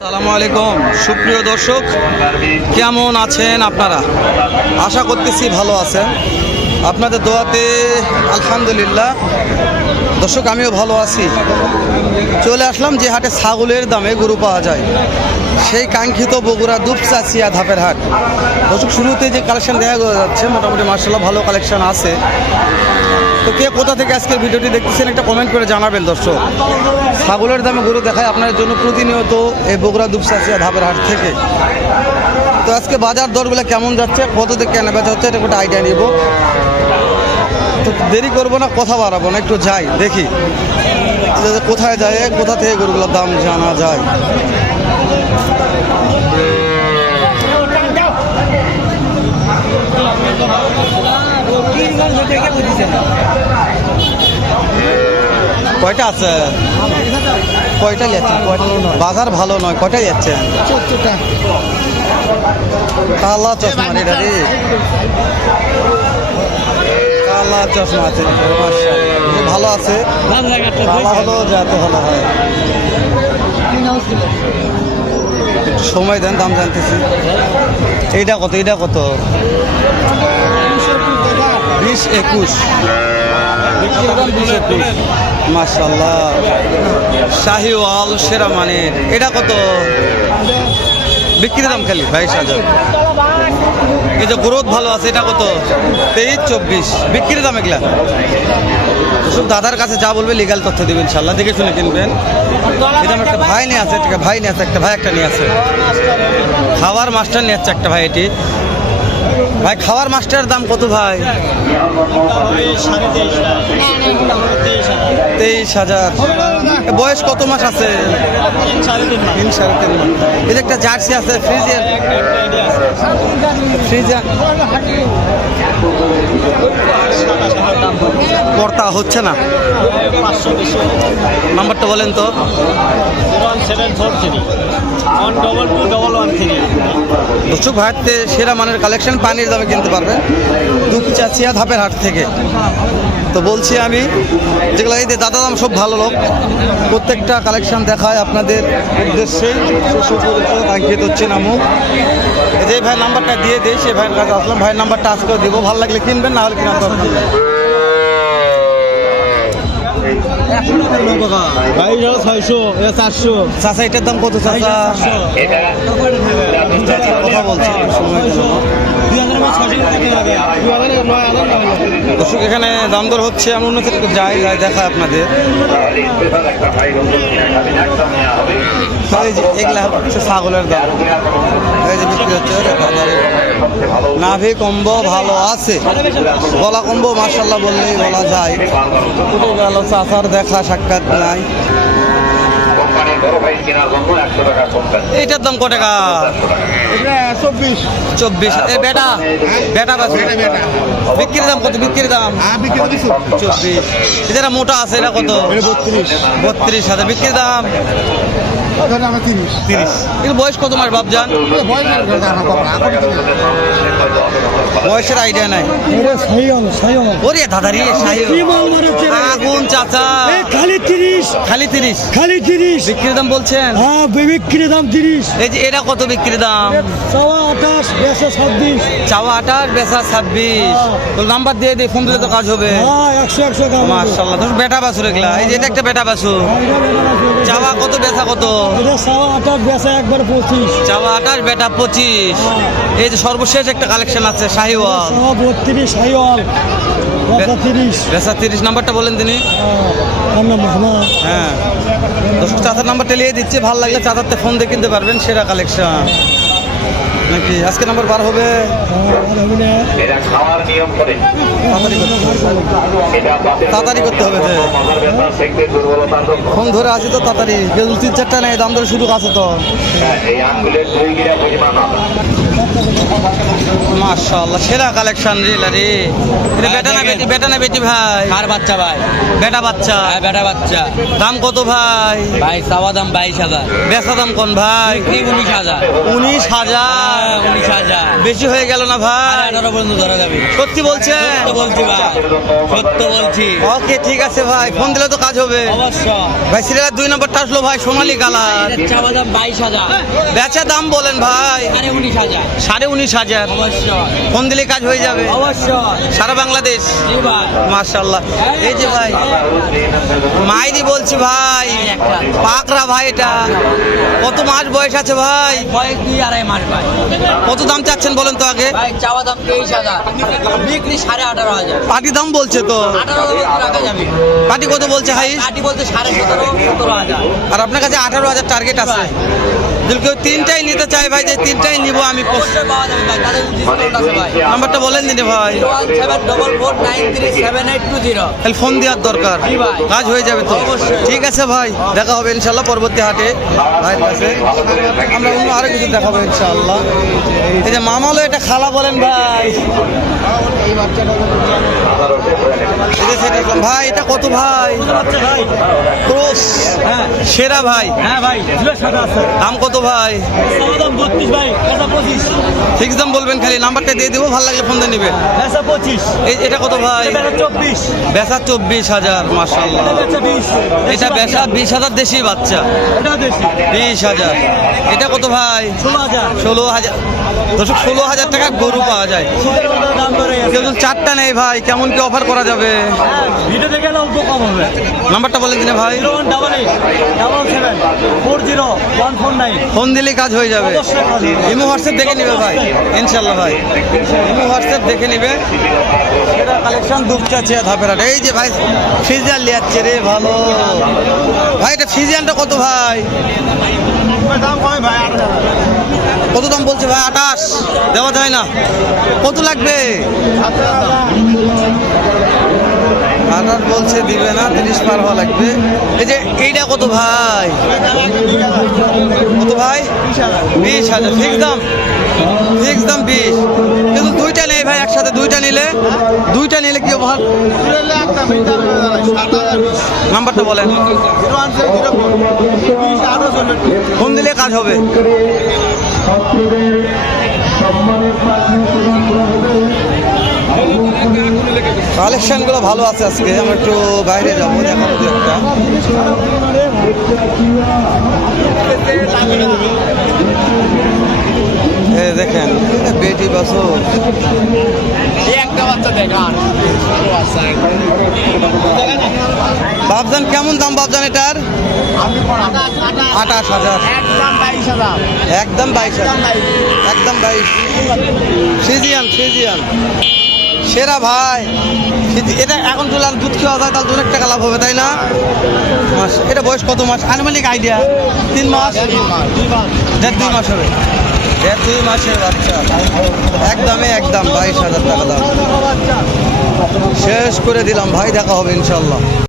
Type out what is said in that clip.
আসসালামু আলাইকুম। সুপ্রিয় দর্শক, কেমন আছেন আপনারা? আশা করতেছি ভালো আছেন। আপনাদের দোয়াতে আলহামদুলিল্লাহ। দর্শক, আমিও ভালো আছি। চলে আসলাম যে হাটে ছাগলের দামে গরু পাওয়া যায়। সেই কাঙ্ক্ষিত বগুড়া দুপচাচিয়া ধাপের হাট। দর্শক, শুরুতে যে কালেকশন দেখা যাচ্ছে, মোটামুটি মার্শাল্লাহ ভালো কালেকশন আছে। তো কে কোথা থেকে আজকের ভিডিওটি দেখতেছেন একটা কমেন্ট করে জানাবেন, দর্শক। ছাগলের দামে গরু দেখায় আপনাদের জন্য প্রতিনিয়ত এই বগুড়া দুপসাচিয়া ধাপের হাট থেকে। তো আজকে বাজার দরগুলো কেমন যাচ্ছে, কত থেকে কেনা বেচা হচ্ছে, এটা একটা আইডিয়া নিব। তো দেরি করব না, কথা বাড়াবো না, একটু যাই, দেখি। কোথায় যায়, কোথা থেকে গরুগুলোর দাম জানা যায়। কয়টা আছে? কয়টা যাচ্ছে বাজার ভালো নয় কয়টা যাচ্ছে? কালা চশমা রে। এটা রে কালা চশমা আছে। ভালো আছে? কালা হলো যাতে ভালো হয়। সময় দেন দাম জানতেছি। এইটা কত এইটা কত? বিশ একুশ। বিশ একুশ। মাশাল্লাহ শাহিওয়াল সেরা মানের। এটা কত? বিক্রির দাম খালি, বাইশ হাজার। এই যে গ্রোথ ভালো আছে, এটা কত? তেইশ, চব্বিশ। বিক্রির দাম এগুলা। সব দাদার কাছে যা বলবে লিগাল তথ্য দেবেন ইনশাল্লাহ দেখে শুনে কিনবেন। এটা একটা ভাই নিয়ে আছে একটা ভাই নিয়ে আছে, একটা ভাই একটা নিয়ে আছে। খাওয়ার মাস্টার নিয়ে যাচ্ছে একটা ভাই এটি। ভাই, খাওয়ার মাস্টারের দাম কত ভাই? তেইশ হাজার। বয়স কত মাস আছে? তিন সাড়ে তিন মাস। এই যে একটা জার্সি আছে ফ্রিজের ফ্রিজের কর্তা হচ্ছে না? নাম্বারটা বলেন তো। দর্শক ভাইতে সেরা মানের কালেকশন পানির দামে কিনতে পারবেন দুপচাচিয়া ধাপের হাট থেকে। তো বলছি আমি, যেগুলো এই দাদা দাম সব ভালো লোক। প্রত্যেকটা কালেকশন দেখায় আপনাদের উদ্দেশ্যে। সুপরিচিত কাঙ্ক্ষিত হচ্ছে নামুক। যে ভাই নাম্বারটা দিয়ে দিই সে ভাইয়ের কাছে আসলাম। ভাইয়ের নাম্বারটা আজকে দেবো। ভালো লাগলে কিনবেন না হলে কিনা ছয়শো চারশো। এটার দাম কত চাষা কথা বলছি। সময় এখানে দাম দর হচ্ছে আমি অন্য থেকে যাই যাই দেখা আপনাদের। এগুলা ছাগলের দাম। হচ্ছে নাভি কম্ব ভালো আছে। গলা কম্বো মার্শাল্লাহ বললেই বলা যায়। গেল, চাচার দেখা, সাক্ষাৎ নাই। এইটার দাম। কত টাকা? চব্বিশ। চব্বিশ। এ বেটা? বেটা বাস বিক্রির দাম কত? বিক্রির দাম? হ্যাঁ বিক্রি চব্বিশ। যেটা মোটা আছে এটা কত? বত্রিশ। বত্রিশ হাজার। বিক্রির দাম? তিরিশ। তিরিশ। বয়স কত মাস বাপজান। বয়সের আইডিয়া নাই। ওরে মারাচ্ছে রে? আগুন চাচা। খালি তিরিশ। খালি তিরিশ। খালি তিরিশ। বিক্রির দাম বলছেন? হ্যাঁ বিক্রি দাম তিরিশ। এই যে এটা কত বিক্রির দাম? সওয়া আঠাশ বেশো ছাব্বিশ। চাওয়া আঠাশ বেচা ছাব্বিশ। তো নাম্বার দিয়ে দিই ফোন দিলে তো কাজ হবে। হ্যাঁ একশো একশো মার্শাল্লাহ ধর বেটা বাছুর এগুলা। এই যে এটা একটা বেটা বাছুর। চাওয়া কত বেচা কত? সওয়া আঠাশ বেশা একবার পঁচিশ। চাওয়া আঠাশ বেটা পঁচিশ। এই যে সর্বশেষ একটা কালেকশন আছে শাহিওয়াল সওয়া বত্রিশ সাইওয়াল। বেশা তিরিশ। নাম্বারটা বলেন তিনি। হ্যাঁ দর্শক চাচার নাম্বারটা লিয়ে দিচ্ছে। ভালো লাগলে চাচারতে ফোন দিয়ে কিনতে পারবেন সেরা কালেকশন নাকি আজকে নাম্বার বার হবে? তাড়াতাড়ি করতে হবে। ফোন ধরে আছি তো তাড়াতাড়ি। কেউ তিন চারটা নেই দাম ধরে শুরু আছে তো। এই আঙ্গুলের দুই গিরা পরিমাণ আদা। মাশাআল্লাহ সেরা কালেকশন রে রে। এটা বেটা না বেটি বেটা না বেটি ভাই? আর বাচ্চা ভাই? বেটা বাচ্চা। হ্যাঁ বেটা বাচ্চা। দাম কত ভাই? ভাই চাওয়া দাম বাইশ হাজার। বেচা দাম কোন ভাই? উনিশ হাজার। উনিশ হাজার। হ্যাঁ, উনিশ হাজার। বেশি হয়ে গেল না ভাই? আঠারো পর্যন্ত ধরা যাবে। সত্যি বলছেন বলছি ভাই সত্য বলছি। ওকে ঠিক আছে ভাই ফোন দিলে তো কাজ হবে। ভাই সিরিয়ালের দুই নম্বরটা আসলো ভাই সোনালি কালার। চাওয়া দাম বাইশ হাজার। বেচা দাম বলেন ভাই। সাড়ে উনিশ হাজার। সাড়ে উনিশ হাজার। ফোন দিলে কাজ হয়ে যাবে। অবশ্য সারা বাংলাদেশ। মার্শাল্লাহ এই যে ভাই মাইরি বলছি ভাই। পাকরা ভাই এটা। কত মাস বয়স আছে ভাই? কয়েক দুই আড়াই মাস ভাই। কত দাম চাচ্ছেন বলেন তো আগে? চাওয়া দাম তেইশ হাজার। বিক্রি সাড়ে আঠারো হাজার। পাটি দাম বলছে তো। পাটি কত বলছে হাই? পাটি বলতে সাড়ে সতেরো সতেরো হাজার। আর আপনার কাছে আঠারো হাজার টার্গেট আছে। যদি কেউ তিনটাই নিতে চাই ভাই যে তিনটাই নিব আমি ভাই নাম্বারটা বলেন দিনে ভাই। তাহলে ফোন দেওয়ার দরকার। কাজ হয়ে যাবে তো। ঠিক আছে ভাই দেখা হবে ইনশাল্লাহ পরবর্তী হাটে। ভাইয়ের কাছে। আমরা অন্য আরও কিছু দেখাবো ইনশাল্লাহ। এই যে মামালো এটা খালা বলেন ভাই। এই দেখলাম। ভাই এটা কত ভাই? ক্রোস হ্যাঁ। সেরা ভাই। হ্যাঁ ভাই দাম কত ভাই? ভাই ফিক্স দাম বলবেন খালি নাম্বারটা দিয়ে দেবো ভালো লাগলে ফোন দিয়ে নেবে। এটা কত ভাই? চব্বিশ। বেচা চব্বিশ হাজার পেশা এটা বেচা বিশ। হাজার দেশি বাচ্চা। বিশ হাজার। এটা কত ভাই? ষোলো হাজার। ষোলো হাজার। ষোলো হাজার টাকা গরু পাওয়া যায়। কেউ চারটা নেই ভাই, কেমন কি অফার করা যাবে? নাম্বারটা বলে দিনে ভাই। ফোন দিলেই কাজ হয়ে যাবে। ইমো হোয়াটসঅ্যাপ দেখে নিবে ভাই ইনশাল্লাহ ভাই। ইমো হোয়াটসঅ্যাপ দেখে নিবে। কালেকশন দুপচাচ্ছে ধাপের হাটে। এই যে ভাই ফিজিয়ান লিয়াচ্ছে রে, ভালো। ভাই, এটা ফিজিয়ানটা কত ভাই? কত দাম বলছে ভাই? আটাশ দেওয়া যায় না। কত লাগবে? আটাশ বলছে, দিবে না, তিরিশ পার হওয়া লাগবে। এই যে, এইটা কত ভাই? কত ভাই? বিশ হাজার। ফিক্স দাম? ফিক্স দাম বিশ। কিন্তু দুইটা নেই ভাই, একসাথে দুইটা নিলে। দুইটা নিলে কি ভালো নাম্বারটা বলেন। ফোন দিলে কাজ হবে? কালেকশনগুলো ভালো আছে আজকে। আমরা একটু বাইরে যাব, দেখাবো দু একটা। দেখেন। বেটি বাসো একটা বাচ্চা দেখান। বাবজান কেমন দাম বাবজান এটার? আঠাশ হাজার। একদম বাইশ হাজার। একদম বাইশ ফিজিয়ান ফিজিয়ান সেরা ভাই। এটা এখন তুলার দুধ খাওয়া যায় তাহলে অনেক টাকা লাভ হবে তাই না? মাস এটা বয়স কত মাস? আনুমানিক আইডিয়া তিন মাস। দেড় দুই মাস হবে। দেড় দুই মাসের বাচ্চা একদমে একদম বাইশ হাজার টাকা দাম। শেষ করে দিলাম, ভাই দেখা হবে ইনশাল্লাহ।